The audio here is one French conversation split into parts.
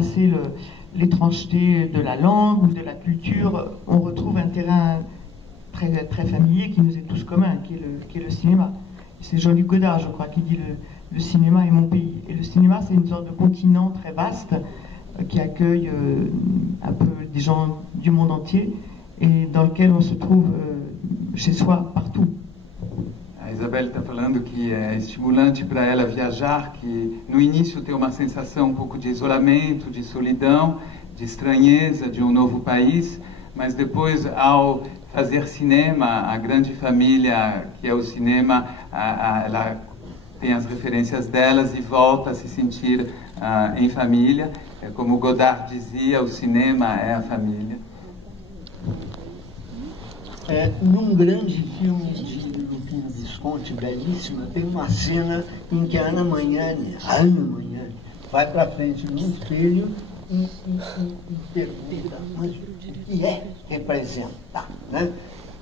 débarrasser l'étrangeté de la langue ou de la culture, on retrouve un terrain très, très familier qui nous est tous commun, qui est le cinéma. C'est Jean-Luc Godard, je crois, qui dit le cinéma est mon pays. Et le cinéma, c'est une sorte de continent très vaste qui accueille un peu des gens du monde entier et dans lequel on se trouve chez soi partout. A Isabelle está falando que é estimulante para ela viajar, que no início tem uma sensação um pouco de isolamento, de solidão, de estranheza de um novo país, mas depois, ao fazer cinema, a grande família que é o cinema, ela tem as referências delas e volta a se sentir em família. Como Godard dizia, o cinema é a família. Num grande filme de Lupino Visconti, belíssima, tem uma cena em que a Ana Magnani vai para frente num espelho e pergunta, mas o que é representar? Né?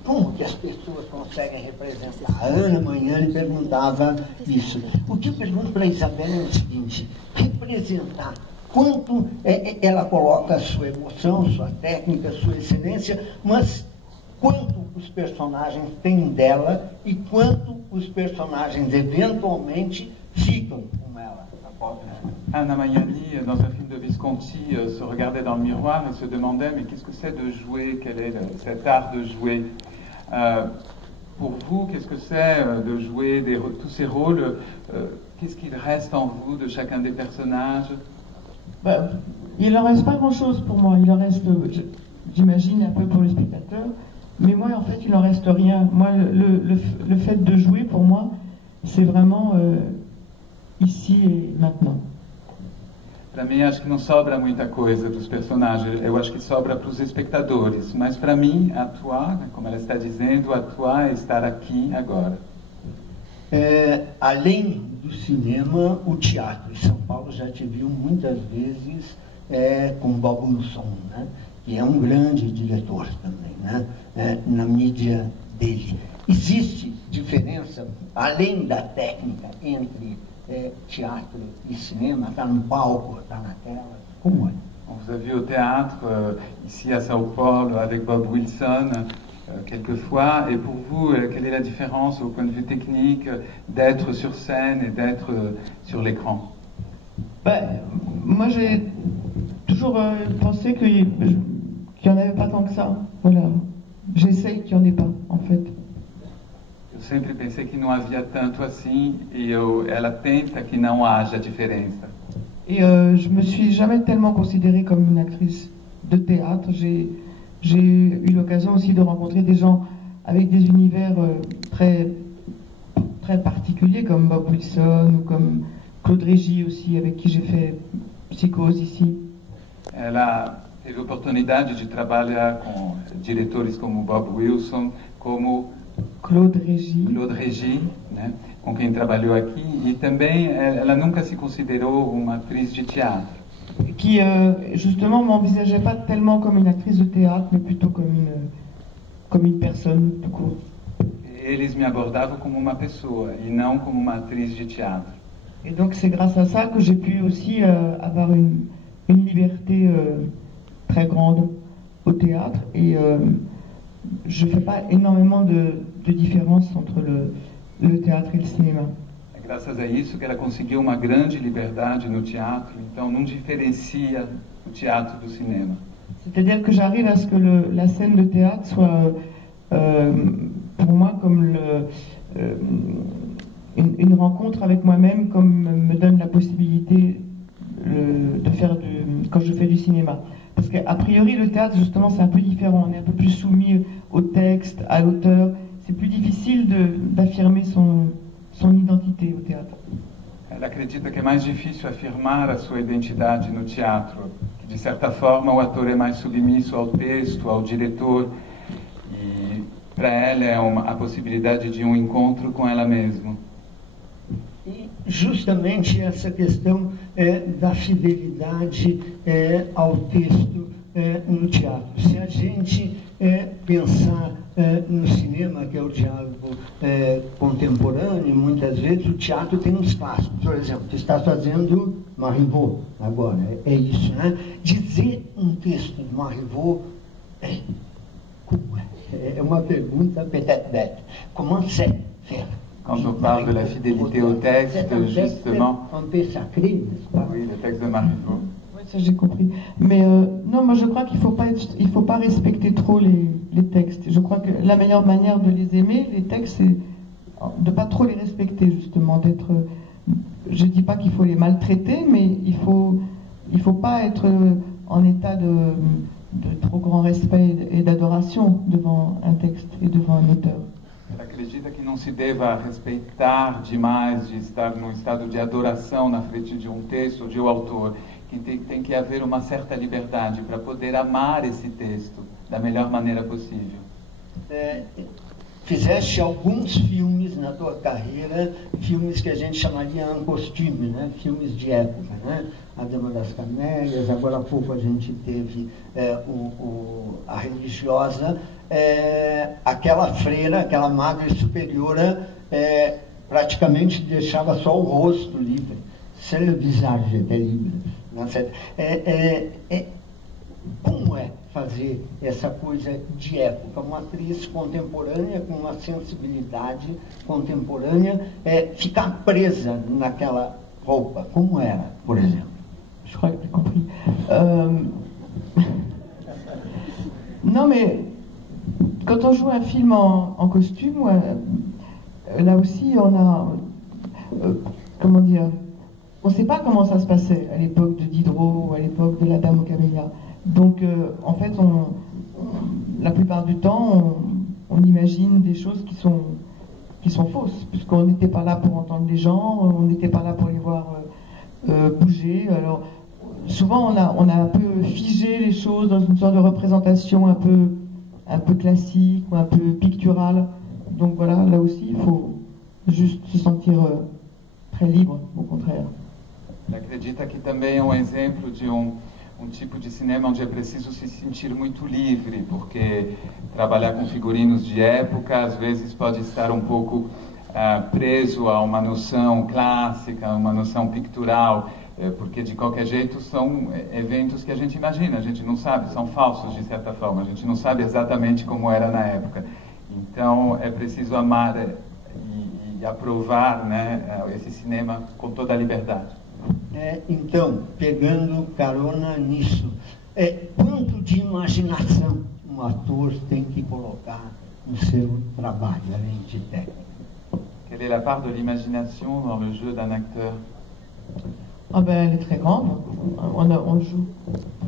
Como que as pessoas conseguem representar? A Ana Magnani perguntava isso. O que eu pergunto para a Isabela é o seguinte: representar. Quanto ela coloca a sua emoção, sua técnica, sua excelência, mas quanto os personagens têm dela e quanto os personnages eventualmente ficam com ela. Anna Magnani, dans un film de Visconti, se regardait dans le miroir et se demandait mais qu'est-ce que c'est de jouer, quel est cet art de jouer. Pour vous, qu'est-ce que c'est de jouer tous ces rôles? Qu'est-ce qu'il reste en vous de chacun des personnages? Il n'en reste pas grand-chose pour moi. Il en reste, j'imagine, un peu pour le spectateur. Mais moi, en fait, il n'en reste rien. Moi, le fait de jouer, pour moi, c'est vraiment ici et maintenant. Para mim, acho que não sobra muita coisa dos personagens. Eu acho que sobra para os espectadores. Mas para mim, atuar, como ela está dizendo, atuar é estar aqui agora. Além do cinema, o teatro. Em São Paulo já te viu muitas vezes com Bob Wilson, né? Que é um grande diretor também, né? Na mídia dele. Existe diferença, além da técnica, entre teatro e cinema? Está no palco, está na tela? Como é? Vous avez vu au théâtre, ici à São Paulo, avec Bob Wilson, quelquefois. Et pour vous, quelle est la différence au point de vue technique d'être sur scène et d'être sur l'écran? Moi, j'ai toujours pensé qu'il n'y en avait pas tant que ça. Voilà. J'essaye qu'il n'y en ait pas, en fait. Eu sempre pensei que não havia tanto assim e ela tenta que não haja diferença. Et je me suis jamais tellement considérée comme une actrice de théâtre. J'ai eu l'occasion aussi de rencontrer des gens avec des univers très, très particuliers, comme Bob Wilson ou comme Claude Régis aussi, avec qui j'ai fait Psychose ici. Ela teve a oportunidade de trabalhar com diretores como Bob Wilson, como Claude Régis, né, com quem trabalhou aqui, e também ela nunca se considerou uma atriz de teatro. Qui justement m'envisageait pas tellement comme une actrice de théâtre, mais plutôt comme une personne tout court. Eles me abordavam como uma pessoa e não como uma atriz de teatro. Et donc c'est grâce à ça que j'ai pu aussi avoir une liberté très grande au théâtre et je fais pas énormément de différence entre le théâtre et le cinéma. É graças a isso que ela conseguiu uma grande liberdade no teatro, então não diferencia o teatro do cinema. C'est-à-dire que j'arrive à ce que la scène de théâtre soit pour moi comme une rencontre avec moi-même, comme me donne la possibilité de faire quand je fais du cinéma. Parce qu'a priori, le théâtre, justement, c'est un peu différent. On est un peu plus soumis au texte, à l'auteur. C'est plus difficile d'affirmer son identité au théâtre. Ela acredita que é mais difícil afirmar a sua identidade no teatro, que de certa forma o ator é mais submisso ao texto, ao diretor, e para ela é a possibilidade de encontro com ela mesma. E justamente essa questão da fidelidade ao texto no teatro. Se a gente pensar no cinema, que é o diálogo contemporâneo, muitas vezes o teatro tem uns clássicos. Por exemplo, você está fazendo Marivaux agora, é isso, né? Dizer um texto de Marivaux é uma pergunta peut-être. Comment c'est faire? Quand on parle de la fidélité au texte, justement. Un peu sacré, n'est-ce pas? Oui, le texte de Marivaux. Oui, ça j'ai compris. Mais non, moi je crois qu'il ne faut pas respecter trop les textes. Je crois que la meilleure manière de les aimer, les textes, c'est de ne pas trop les respecter, justement. Je ne dis pas qu'il faut les maltraiter, mais il faut pas être en état de trop grand respect et d'adoration devant un texte et devant un auteur. Ela acredita que não se deva respeitar demais, de estar num estado de adoração na frente de um texto ou de um autor, que tem que haver uma certa liberdade para poder amar esse texto da melhor maneira possível. Fizeste alguns filmes na tua carreira, filmes que a gente chamaria en costume, né? Filmes de época, né? A Dama das Camélias, agora há pouco a gente teve a religiosa, aquela freira, aquela madre superiora, praticamente deixava só o rosto livre. C'est le visage était libre. Como é fazer essa coisa de época? Uma atriz contemporânea, com uma sensibilidade contemporânea, ficar presa naquela roupa. Como era, por exemplo? Je crois que j'ai compris. Non, mais quand on joue un film en costume, là aussi, on a... comment dire? On ne sait pas comment ça se passait à l'époque de Diderot ou à l'époque de la Dame aux Camélias. Donc, en fait, la plupart du temps, on imagine des choses qui sont fausses, puisqu'on n'était pas là pour entendre les gens, on n'était pas là pour les voir bouger. Alors, souvent, on a un peu figé les choses dans une sorte de représentation un peu classique ou un peu picturale. Donc voilà, là aussi, il faut juste se sentir très libre, au contraire. Ele acredita que também é um exemplo de um tipo de cinema onde é preciso se sentir muito livre, porque trabalhar com figurinos de época às vezes pode estar um pouco preso a uma noção clássica, uma noção pictural, porque de qualquer jeito são eventos que a gente imagina, a gente não sabe, são falsos de certa forma, a gente não sabe exatamente como era na época. Então é preciso amar e aprovar, né, esse cinema com toda a liberdade. Então, pegando carona nisso, quanto de imaginação um ator tem que colocar no seu trabalho, além de técnica? Quelle est la part de l'imagination dans le jeu d'un acteur? Ah ben, elle est très grande. On joue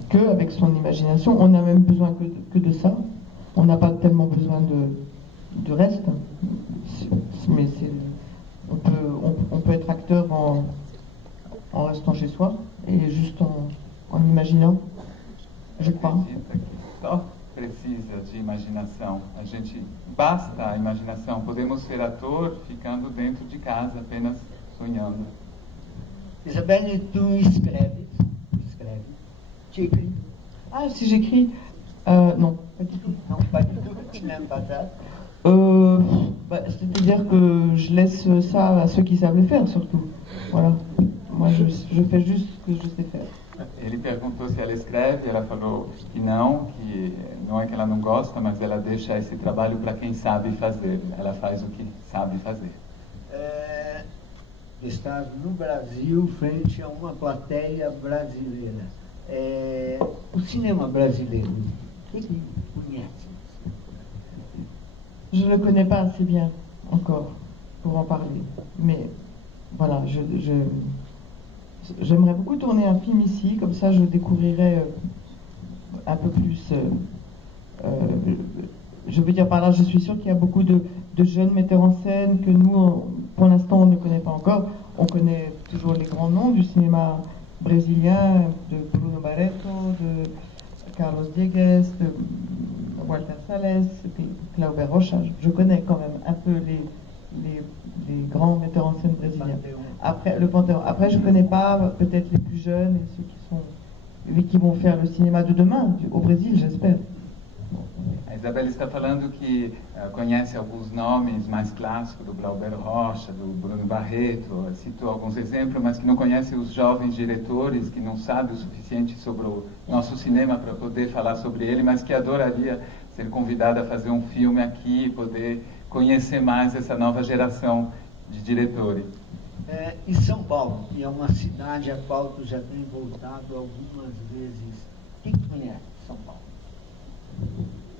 que avec son imagination. On n'a même besoin que de ça. On n'a pas tellement besoin de reste. Mais on peut être acteur en restant chez soi et juste en imaginant, je crois. Só precisa de imaginação. A gente basta a imaginação. Podemos ser ator ficando dentro de casa, apenas sonhando. Isabelle, tu escreves? Tu écris? Ah, si j'écris non, pas du tout. Non, pas du tout. Tu n'aimes pas ça? C'est-à-dire que je laisse ça à ceux qui savent le faire, surtout. Voilà. Moi, je fais juste ce que je sais faire. Ele perguntou se ela escreve, ela falou que não é que ela não gosta, mas ela deixa esse trabalho para quem sabe fazer. Ela faz o que sabe fazer. Estás no Brasil frente a uma plateia brasileira. O cinema brasileiro, o que conhece? Je ne le connais pas assez bien encore pour en parler, mais voilà, j'aimerais beaucoup tourner un film ici, comme ça je découvrirais un peu plus. Je veux dire par là, je suis sûre qu'il y a beaucoup de jeunes metteurs en scène que nous, pour l'instant, on ne connaît pas encore. On connaît toujours les grands noms du cinéma brésilien, de Bruno Barreto, de Carlos Diegues, de Walter Salles, de Clauber Rocha. Je connais quand même un peu les grands metteurs en scène brésiliens. Après, le Panthéon. Après, je ne connais pas peut-être les plus jeunes et ceux qui sont et qui vont faire le cinéma de demain, au Brésil, j'espère. A Isabelle está falando que conhece alguns nomes mais clássicos do Glauber Rocha, do Bruno Barreto, citou alguns exemplos, mas que não conhece os jovens diretores, que não sabe o suficiente sobre o nosso cinema para poder falar sobre ele, mas que adoraria ser convidada a fazer um filme aqui e poder conhecer mais essa nova geração de diretores. E São Paulo, que é uma cidade a qual tu já tem voltado algumas vezes. Quem conhece São Paulo?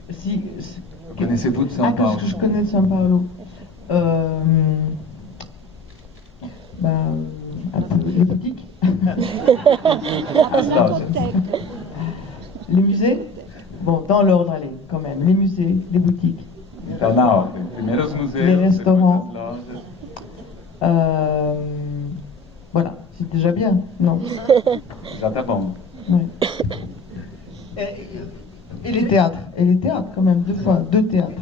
Eu conheci tudo de São Paulo. Que je connais de São Paulo. Un peu les boutiques. Les musées. Bon, dans l'ordre, allez, quand même. Les musées, les boutiques. Então, na ordem. Primeiro os museus, les restaurants. depois as lojas. Voilà, c'est déjà bien, non? Já tá bom. Ouais. Et les théâtres, quand même, deux théâtres.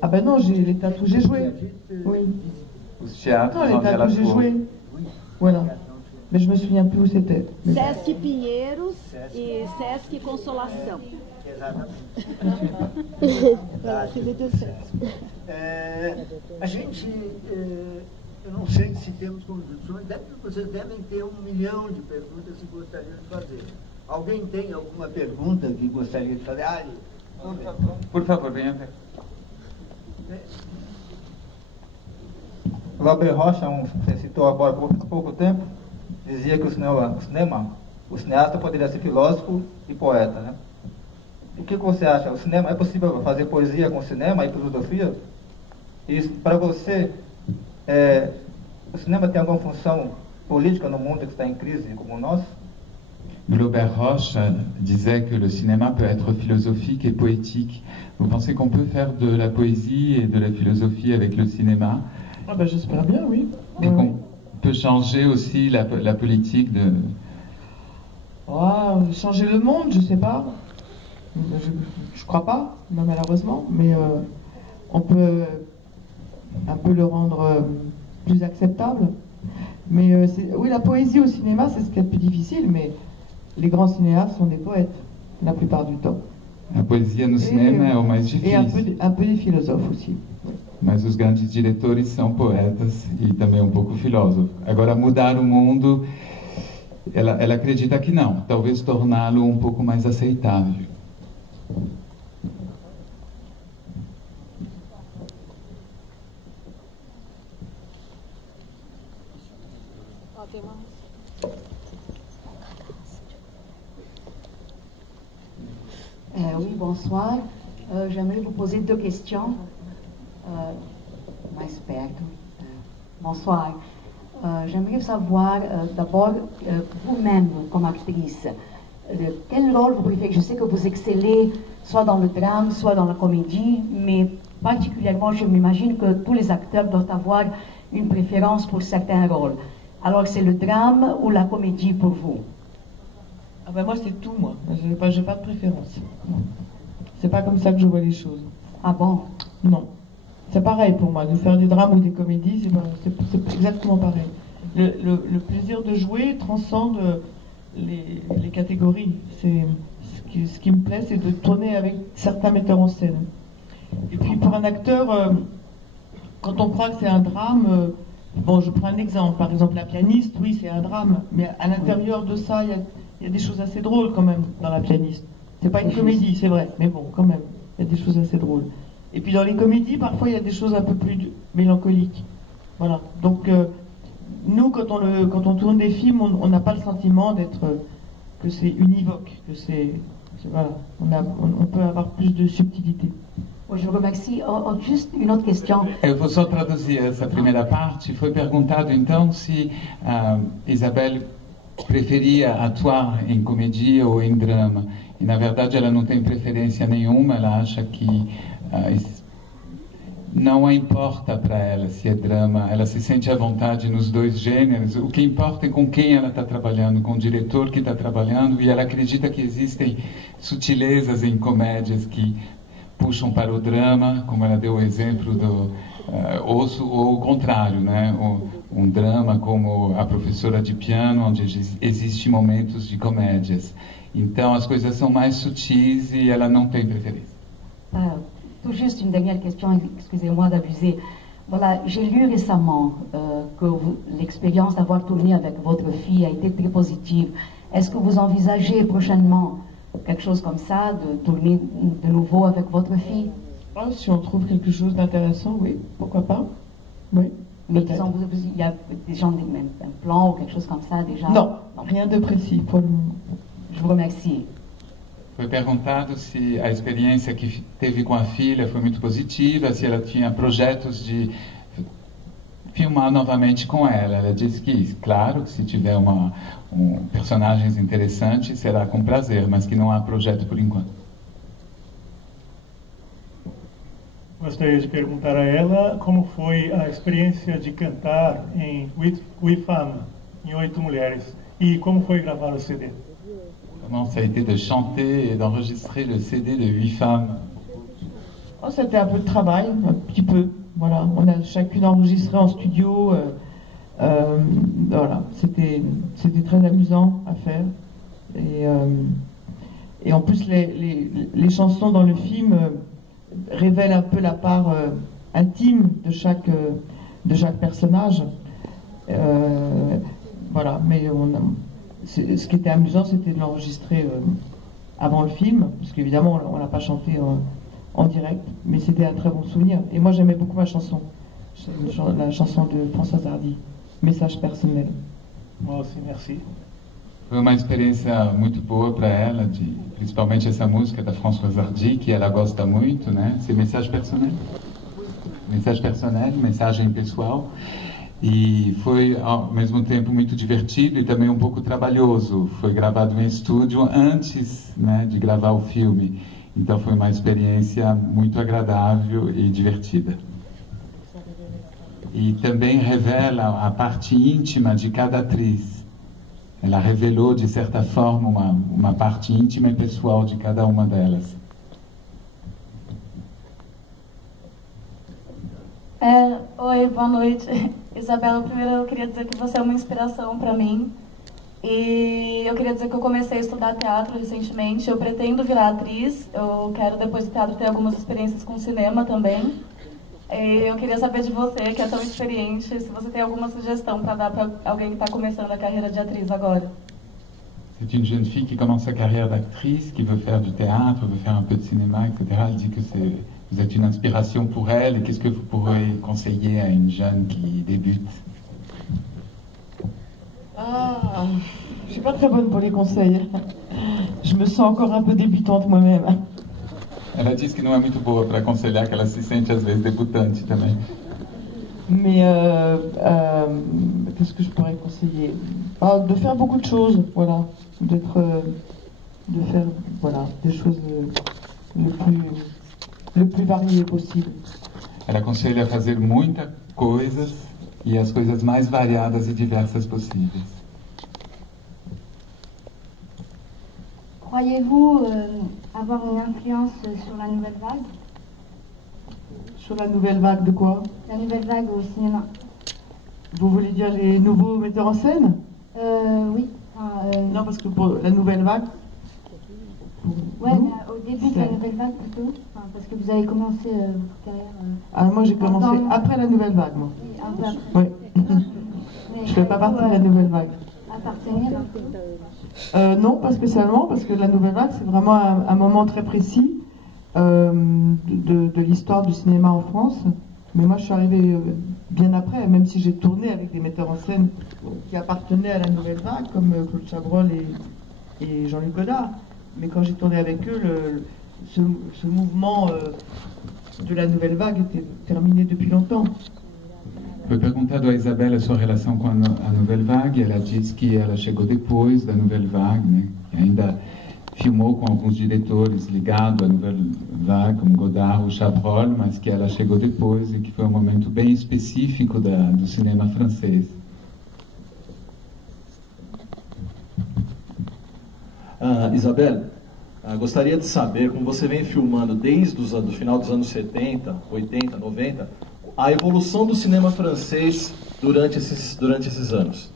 Ah ben non, j'ai les théâtres où j'ai joué. Oui. Os teatros Non, les onde théâtres ela où j'ai ficou. joué. Voilà. Mais je me souviens plus où c'était. Sesc Pinheiros e Sesc Consolação. Exatamente. A gente, eu não sei se temos condições, vocês devem ter 1 milhão de perguntas que gostariam de fazer. Alguém tem alguma pergunta que gostaria de fazer? Ali, Por favor, venha até. Glauber Rocha, você citou agora há pouco tempo, dizia que o cineasta poderia ser filósofo e poeta, né? O que você acha? O cinema, é possível fazer poesia com cinema e filosofia? E para você, o cinema tem alguma função política no mundo que está em crise como o nosso? Glauber Rocha disait que le cinéma peut être philosophique et poétique. Vous pensez qu'on peut faire de la poésie et de la philosophie avec le cinéma? Ah ben j'espère bien, oui. Et qu'on peut changer aussi la politique de... Changer le monde, je sais pas. Je crois pas, malheureusement, mais on peut un peu le rendre plus acceptable. Mais oui, la poésie au cinéma, c'est ce qui est le plus difficile, mais les grands cinéastes sont des poètes, la plupart du temps. A poesia no cinema é o mais Et difícil. un peu des philosophes aussi. Mas os grandes diretores são poetas e também um pouco filósofos. Agora, mudar o mundo, ela acredita que não. Talvez torná-lo um pouco mais aceitável. Oui, bonsoir. J'aimerais vous poser 2 questions. Mais perto. Bonsoir. J'aimerais savoir, d'abord, vous-même, comme actrice, quel rôle vous préférez? Je sais que vous excellez soit dans le drame, soit dans la comédie, mais particulièrement, je m'imagine que tous les acteurs doivent avoir une préférence pour certains rôles. Alors, c'est le drame ou la comédie pour vous? Ah ben moi c'est tout, moi. J'ai pas de préférence. Non. C'est pas comme ça que je vois les choses. Ah bon? Non. C'est pareil pour moi, de faire du drame ou des comédies, c'est exactement pareil. Le plaisir de jouer transcende les catégories. Ce qui me plaît, c'est de tourner avec certains metteurs en scène. Et puis pour un acteur, quand on croit que c'est un drame, bon, je prends un exemple, par exemple La Pianiste, oui, c'est un drame, mais à l'intérieur de ça, il y a des choses assez drôles quand même dans La Pianiste. C'est pas une comédie, c'est vrai, mais bon, quand même, il y a des choses assez drôles. Et puis dans les comédies, parfois il y a des choses un peu plus mélancoliques. Voilà. Donc nous, quand on tourne des films, on n'a pas le sentiment que c'est univoque, que voilà, on peut avoir plus de subtilité. Je vous remercie. Juste une autre question. Eu vou só traduzir essa primeira parte. Foi perguntado então se Isabelle preferia atuar em comédia ou em drama. E na verdade ela não tem preferência nenhuma, ela acha que não importa para ela se é drama, ela se sente à vontade nos 2 gêneros. O que importa é com quem ela está trabalhando, com o diretor que está trabalhando, e ela acredita que existem sutilezas em comédias que puxam para o drama, como ela deu o exemplo ou o contrário, né? Drama como A Professora de Piano, onde existem momentos de comédias. Então as coisas são mais sutis e ela não tem preferência. Tout juste une dernière question, excusez-moi d'abuser. Voilà, j'ai lu récemment que l'expérience d'avoir tourné avec votre fille a été très positive. Est-ce que vous envisagez prochainement quelque chose comme ça, de tourner de nouveau avec votre fille? Si on trouve quelque chose d'intéressant, oui, pourquoi pas. Oui. Mais disons, il y a des gens qui même un plan ou quelque chose comme ça déjà? Non, rien de précis pour le moment. Je vous remercie. Foi perguntado se a experiência que teve com a filha foi muito positiva, se ela tinha projetos de filmar novamente com ela. Ela disse que, claro, que se tiver personagens interessantes, será com prazer, mas que não há projeto por enquanto. Gostaria de perguntar a ela como foi a experiência de cantar em Wifam, em 8 Mulheres, e como foi gravar o CD. Comment ça a été de chanter et d'enregistrer le CD de 8 femmes? C'était un peu de travail, un petit peu. Voilà, on a chacune enregistré en studio. Voilà, c'était très amusant à faire. Et en plus, les chansons dans le film révèlent un peu la part intime de chaque personnage. Voilà, mais ce qui était amusant, c'était de l'enregistrer avant le film, parce qu'évidemment, on l'a pas chanté en direct, mais c'était un très bon souvenir. Et moi, j'aimais beaucoup ma chanson, la chanson de Françoise Hardy, Message personnel. Moi aussi, merci. Foi uma experiência muito boa para ela, principalmente essa música da Françoise Hardy, que ela gosta muito, né? C'est message personnel. Message personnel, mensagem pessoal. E foi ao mesmo tempo muito divertido e também um pouco trabalhoso. Foi gravado em estúdio antes, né, de gravar o filme. Então foi uma experiência muito agradável e divertida. E também revela a parte íntima de cada atriz. Ela revelou, de certa forma, uma parte íntima e pessoal de cada uma delas. Oi, boa noite. Isabela, primeiro eu queria dizer que você é uma inspiração para mim. E eu queria dizer que eu comecei a estudar teatro recentemente. Eu pretendo virar atriz. Eu quero, depois do teatro, ter algumas experiências com cinema também. E eu queria saber de você, que é tão experiente, se você tem alguma sugestão para dar para alguém que está começando a carreira de atriz agora. C'est une jeune fille qui commence sa carrière d'actrice, qui veut faire du théâtre, veut faire un peu de cinéma, etc. Elle dit que vous êtes une inspiration pour elle. Et qu'est-ce que vous pourrez conseiller à une jeune qui débute? Je suis pas très bonne pour les conseils. Je me sens encore un peu débutante moi-même. Ela diz que não é muito boa para aconselhar, que ela se sente às vezes debutante também. Mais qu'est-ce que je pourrais conseiller? De faire beaucoup de choses, voilà, de faire, voilà, des choses le plus variées possible. Ela aconselha a fazer muitas coisas e as coisas mais variadas e diversas possíveis. Croyez-vous avoir une influence sur la nouvelle vague? Sur la nouvelle vague de quoi? La nouvelle vague au cinéma. Vous voulez dire les nouveaux metteurs en scène? Oui. Non, parce que pour la nouvelle vague... Ouais, au début de la nouvelle vague plutôt, parce que vous avez commencé votre carrière... moi j'ai commencé après la nouvelle vague, moi. Oui, un peu après. Oui. Je ne fais pas partie de la nouvelle vague. Appartenir non, pas spécialement, parce que la nouvelle vague, c'est vraiment un moment très précis de l'histoire du cinéma en France. Mais moi, je suis arrivée bien après, même si j'ai tourné avec des metteurs en scène qui appartenaient à la nouvelle vague, comme Claude Chabrol et Jean-Luc Godard. Mais quand j'ai tourné avec eux, ce mouvement de la nouvelle vague était terminé depuis longtemps. Foi perguntado a Isabela a sua relação com a Nouvelle Vague. Ela diz que ela chegou depois da Nouvelle Vague, né? E ainda filmou com alguns diretores ligados à Nouvelle Vague, como Godard ou Chabrol, mas que ela chegou depois e que foi um momento bem específico do cinema francês. Isabela, gostaria de saber, como você vem filmando desde o final dos anos 70, 80, 90, a evolução do cinema francês durante esses anos.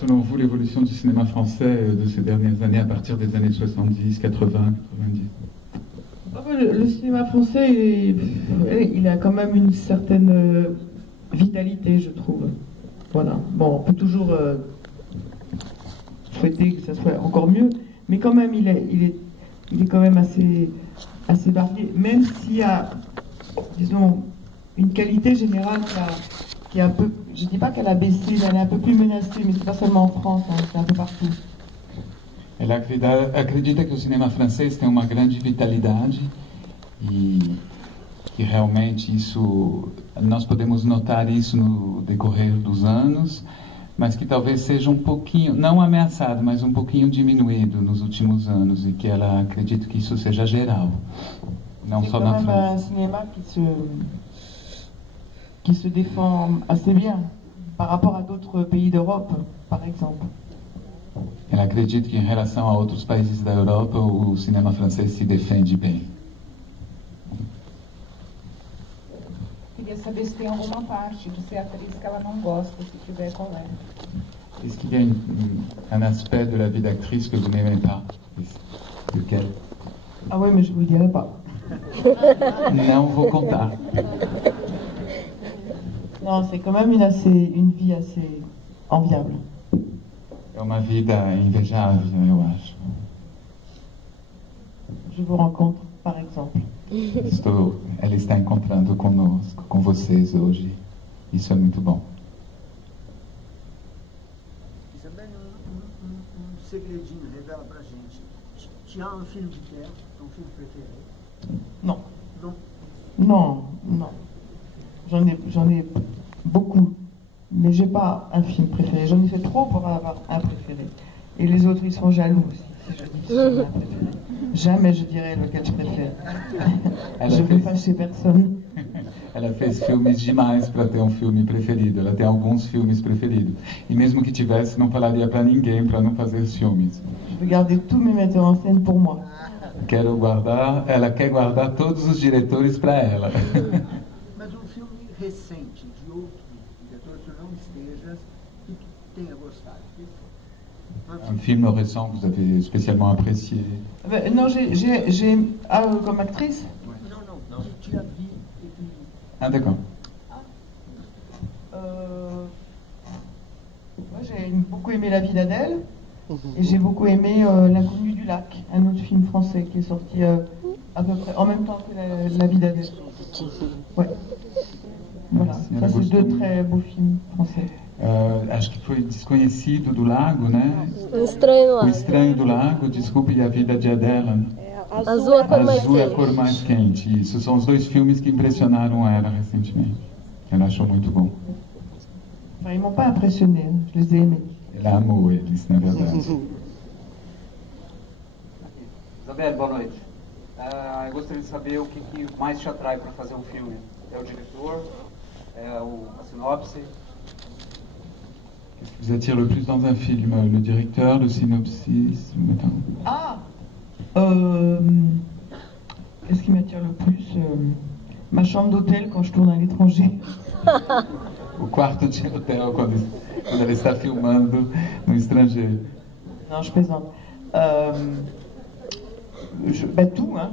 Selon vous, l'évolution du cinéma français de ces dernières années, à partir des années 70, 80, 90? Le cinéma français, il a quand même une certaine vitalité, je trouve. Voilà. Bon, on peut toujours souhaiter que ça soit encore mieux, mais quand même, il est quand même assez varié, même s'il y a, disons, une qualité générale qui est un peu, je ne dis pas qu'elle a baissé, elle est un peu plus menacée, mais c'est pas seulement en France, hein, c'est un peu partout. Ela acredita que o cinema francês tem uma grande vitalidade e que realmente isso, nós podemos notar isso no decorrer dos anos, mas que talvez seja um pouquinho, não ameaçado, mas um pouquinho diminuído nos últimos anos e que ela acredita que isso seja geral, não só na França. C'est un cinéma qui se défend assez bien par rapport à d'autres pays d'Europe, par exemple. Ela acredita que em relação a outros países da Europa, o cinema francês se defende bem. Queria saber se tem alguma parte de ser atriz que ela não gosta, se tiver, qual é. Est-ce qu'il y a un aspect de la vie d'actrice que vous n'aimez pas? Lequel? Ah oui, mais je vous le dirai pas. Não vou contar. Non, c'est quand même une vie assez enviable. É uma vida invejável, eu acho. Je vous rencontre, par exemple. Ela está encontrando conosco, com vocês hoje. Isso é muito bom. Isabelle, segredinho, revela pra gente. Tu as un film de terre, ton film préféré? Non. Non. Non, non. J'en ai beaucoup. Mais j'ai pas un film préféré. J'en ai fait trop pour avoir un préféré. Et les autres, ils sont jaloux aussi, si je dis que c'est un préféré. Jamais je dirais lequel je préfère. Je ne veux fâcher personne. Ela fez filmes demais para ter um filme preferido. Ela tem alguns filmes preferidos. E mesmo que tivesse, não falaria para ninguém para não fazer os filmes. Je veux garder tous mes metteurs en scène pour moi. Ela quer guardar todos os diretores para ela. Mas um filme recente de outro diretor que não esteja e que tenha gostado. Un film récent que vous avez spécialement apprécié? Non, comme actrice? Non, tu as vu. Ah, d'accord. Moi, j'ai beaucoup aimé La vie d'Adèle et j'ai beaucoup aimé L'inconnu du lac, un autre film français qui est sorti à peu près en même temps que La vie d'Adèle. Ouais. Voilà, ça c'est deux très beaux films français. Acho que foi Desconhecido do Lago, né? O Estranho do Lago. O Estranho do Lago, desculpe, e A Vida de Adela. Né? Azul é a cor mais Azul é a quente. cor mais quente. Isso são os dois filmes que impressionaram ela recentemente. Ela achou muito bom. Enfin, ils m'ont pas impressionné, hein. Je les ai aimés. Ela amou eles, na verdade. Isabelle, boa noite. Eu gostaria de saber o que mais te atrai para fazer um filme. É o diretor? É a sinopse? Qu'est-ce qui vous attire le plus dans un film? Le directeur, le synopsis, le metteur? Qu'est-ce qui m'attire le plus? Ma chambre d'hôtel quand je tourne à l'étranger. O quarto de hotel quando ela está filmando no estrangeiro. Non, je plaisante. Tout, hein.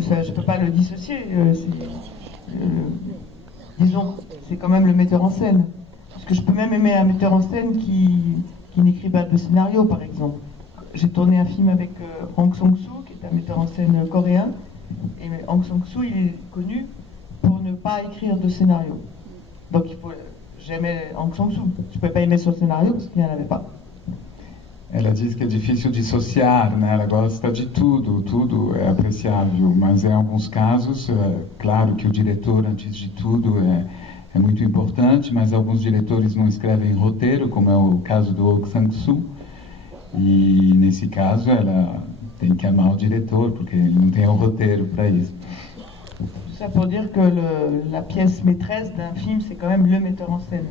Ça, je ne peux pas le dissocier. Disons, c'est quand même le metteur en scène. Parce que je peux même aimer un metteur en scène qui n'écrit pas de scénario, par exemple. J'ai tourné un film avec Hong Sang-soo, qui est un metteur en scène coréen. Et Hong Sang-soo, il est connu pour ne pas écrire de scénario. Donc j'aimais Hong Sang-soo. Je ne pouvais pas aimer son scénario parce qu'il n'y en avait pas. Ela diz que é difícil dissociar, né? Ela gosta de tudo, tudo é apreciável, mas em alguns casos, claro que o diretor, antes de tudo, é muito importante, mas alguns diretores não escrevem roteiro, como é o caso do Hong Sang-soo, e nesse caso ela tem que amar o diretor, porque ele não tem o roteiro para isso. Tout ça pour dire que la pièce maîtresse d'un film, c'est quand même le metteur en scène.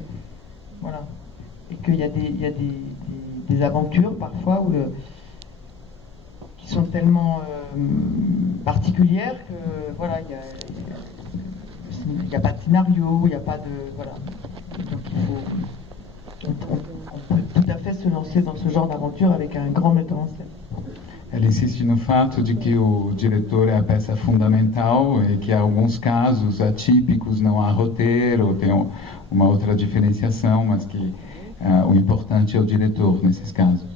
Voilà. Et qu'il y a des aventures parfois qui sont tellement particulières que voilà, le il n'y a pas de scénario, il n'y a pas de... Voilà. Donc on peut tout à fait se lancer dans ce genre d'aventure avec un grand metteur en scène. Ela insiste no fato de que o diretor é a peça fundamental e que, em alguns casos atípicos, não há roteiro, ou tem uma outra diferenciação, mas que o importante é o diretor nesses casos.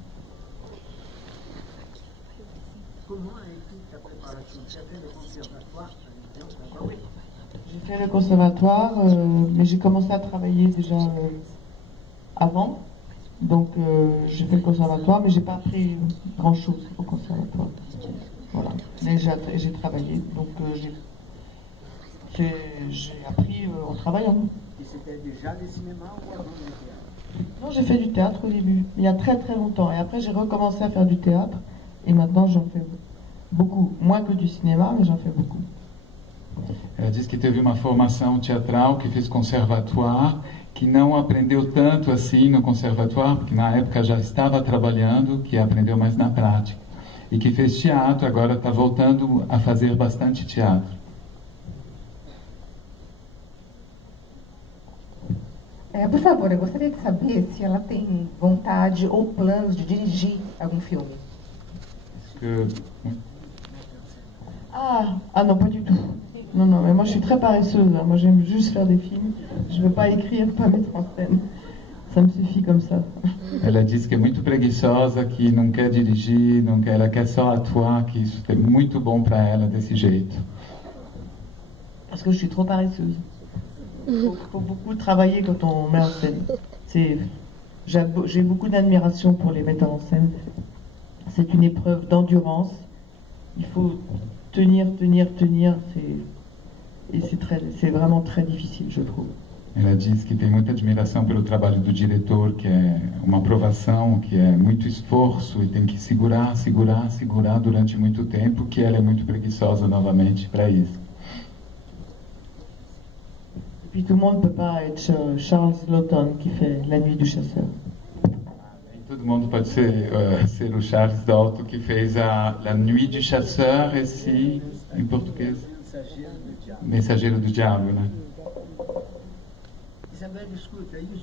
J'ai fait le conservatoire, mais j'ai commencé à travailler déjà avant. Donc j'ai fait le conservatoire, mais j'ai pas appris grand-chose au conservatoire. Voilà. Mais j'ai travaillé, donc j'ai appris en travaillant. Et c'était déjà le cinéma ou avant le théâtre? Non, j'ai fait du théâtre au début, il y a très très longtemps. Et après j'ai recommencé à faire du théâtre, et maintenant j'en fais beaucoup. Moins que du cinéma, mais j'en fais beaucoup. Ela diz que teve uma formação teatral, que fez conservatoire, que não aprendeu tanto assim no conservatoire, porque na época já estava trabalhando, que aprendeu mais na prática. E que fez teatro, agora está voltando a fazer bastante teatro. Por favor, eu gostaria de saber se ela tem vontade ou planos de dirigir algum filme. Ah non, pas du tout. Non, non, mais moi je suis très paresseuse. Hein. Moi j'aime juste faire des films. Je ne veux pas écrire, pas mettre en scène. Ça me suffit comme ça. Ela diz que é muito preguiçosa, que não quer dirigir, não quer, ela quer só atuar, que isso é muito bom para ela desse jeito. Parce que je suis trop paresseuse. Il faut beaucoup travailler quand on met en scène. J'ai beaucoup d'admiration pour les metteurs en scène. C'est une épreuve d'endurance. Il faut tenir. Et c'est vraiment très difficile, je trouve. Ela diz que tem muita admiração pelo trabalho do diretor, que é uma provação, que é muito esforço e tem que segurar durante muito tempo, que ela é muito preguiçosa novamente para isso. Et puis tout le monde ne peut pas être Charles Laughton qui fait La Nuit du Chasseur. Todo mundo pode ser o Charles Dalton que fez La Nuit du Chasseur, esse em português. Mensageiro do Diabo, né? Isabel, escuta, isso